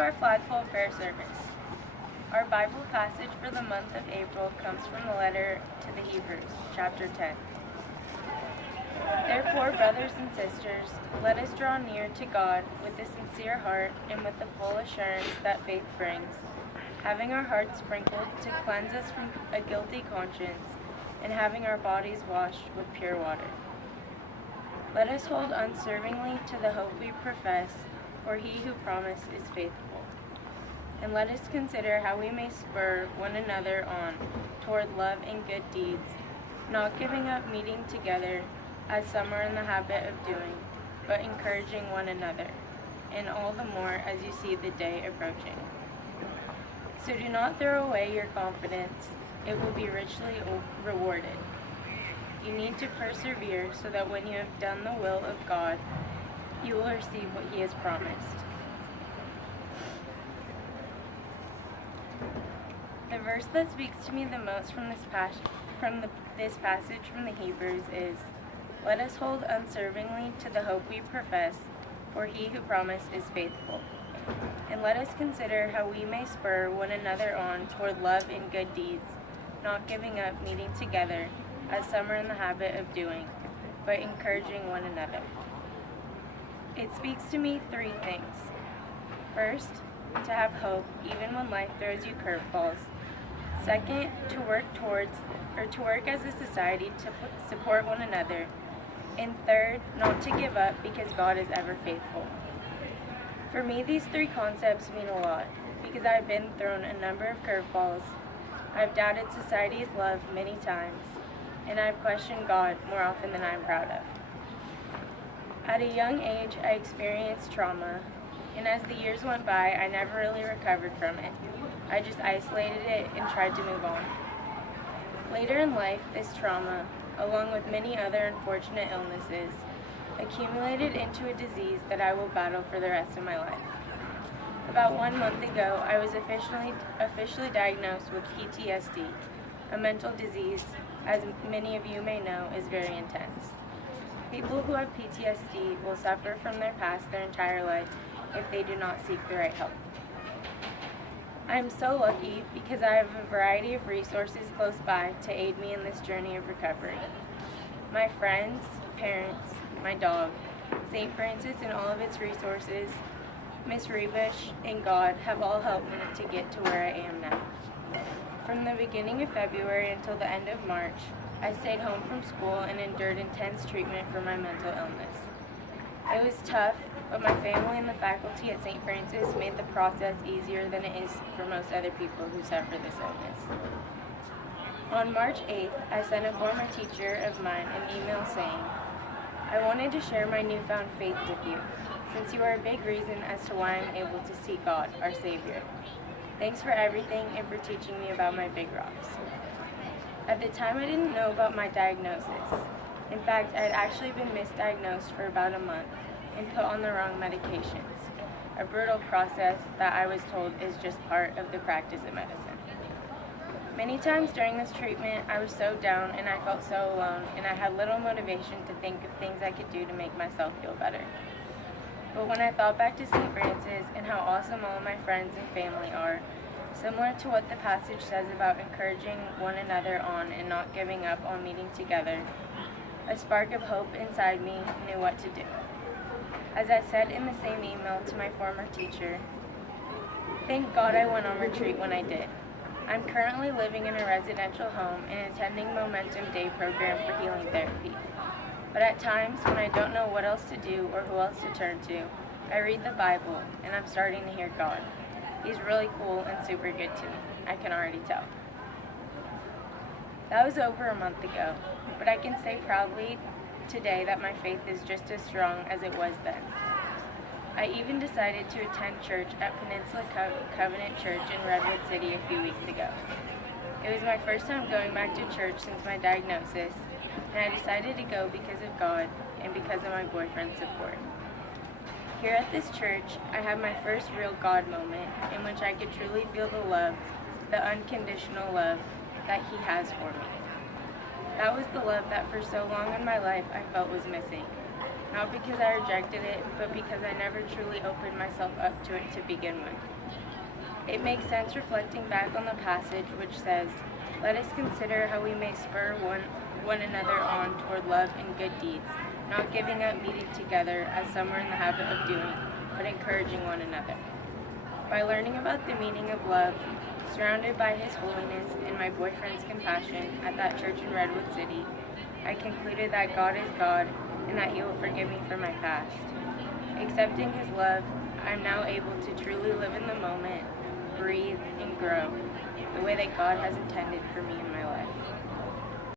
our flagpole prayer service. Our Bible passage for the month of April comes from the letter to the Hebrews, chapter 10. Therefore, brothers and sisters, let us draw near to God with a sincere heart and with the full assurance that faith brings, having our hearts sprinkled to cleanse us from a guilty conscience, and having our bodies washed with pure water. Let us hold unswervingly to the hope we profess, for he who promised is faithful. And let us consider how we may spur one another on toward love and good deeds, not giving up meeting together, as some are in the habit of doing, but encouraging one another, and all the more as you see the day approaching. So do not throw away your confidence, it will be richly rewarded. You need to persevere so that when you have done the will of God, you will receive what he has promised. The verse that speaks to me the most from this passage from the Hebrews is, let us hold unswervingly to the hope we profess, for he who promised is faithful. And let us consider how we may spur one another on toward love and good deeds, not giving up meeting together, as some are in the habit of doing, but encouraging one another. It speaks to me three things. First, to have hope even when life throws you curveballs. Second, to work as a society to support one another. And third, not to give up because God is ever faithful. For me, these three concepts mean a lot because I've been thrown a number of curveballs. I've doubted society's love many times, and I've questioned God more often than I'm proud of. At a young age, I experienced trauma, and as the years went by, I never really recovered from it. I just isolated it and tried to move on. Later in life, this trauma, along with many other unfortunate illnesses, accumulated into a disease that I will battle for the rest of my life. About 1 month ago, I was officially diagnosed with PTSD, a mental disease, as many of you may know, is very intense. People who have PTSD will suffer from their past their entire life if they do not seek the right help. I am so lucky because I have a variety of resources close by to aid me in this journey of recovery. My friends, parents, my dog, St. Francis and all of its resources, Miss Rebush, and God have all helped me to get to where I am now. From the beginning of February until the end of March, I stayed home from school and endured intense treatment for my mental illness. It was tough, but my family and the faculty at St. Francis made the process easier than it is for most other people who suffer this illness. On March 8th, I sent a former teacher of mine an email saying, I wanted to share my newfound faith with you, since you are a big reason as to why I'm able to see God, our Savior. Thanks for everything and for teaching me about my big rocks. At the time, I didn't know about my diagnosis. In fact, I had actually been misdiagnosed for about a month and put on the wrong medications, a brutal process that I was told is just part of the practice of medicine. Many times during this treatment, I was so down and I felt so alone, and I had little motivation to think of things I could do to make myself feel better. But when I thought back to St. Francis and how awesome all of my friends and family are, similar to what the passage says about encouraging one another on and not giving up on meeting together, a spark of hope inside me knew what to do. As I said in the same email to my former teacher, thank God I went on retreat when I did. I'm currently living in a residential home and attending Momentum Day program for healing therapy. But at times, when I don't know what else to do or who else to turn to, I read the Bible and I'm starting to hear God. He's really cool and super good to me. I can already tell. That was over a month ago, but I can say proudly today that my faith is just as strong as it was then. I even decided to attend church at Peninsula Covenant Church in Redwood City a few weeks ago. It was my first time going back to church since my diagnosis, and I decided to go because of God and because of my boyfriend's support. Here at this church, I had my first real God moment in which I could truly feel the love, the unconditional love that He has for me. That was the love that for so long in my life I felt was missing. not because I rejected it, but because I never truly opened myself up to it to begin with. It makes sense reflecting back on the passage which says, "Let us consider how we may spur one another on toward love and good deeds, not giving up meeting together as some are in the habit of doing, but encouraging one another." By learning about the meaning of love, surrounded by His holiness and my boyfriend's compassion at that church in Redwood City, I concluded that God is God and that He will forgive me for my past. Accepting His love, I am now able to truly live in the moment, breathe, and grow the way that God has intended for me in my life.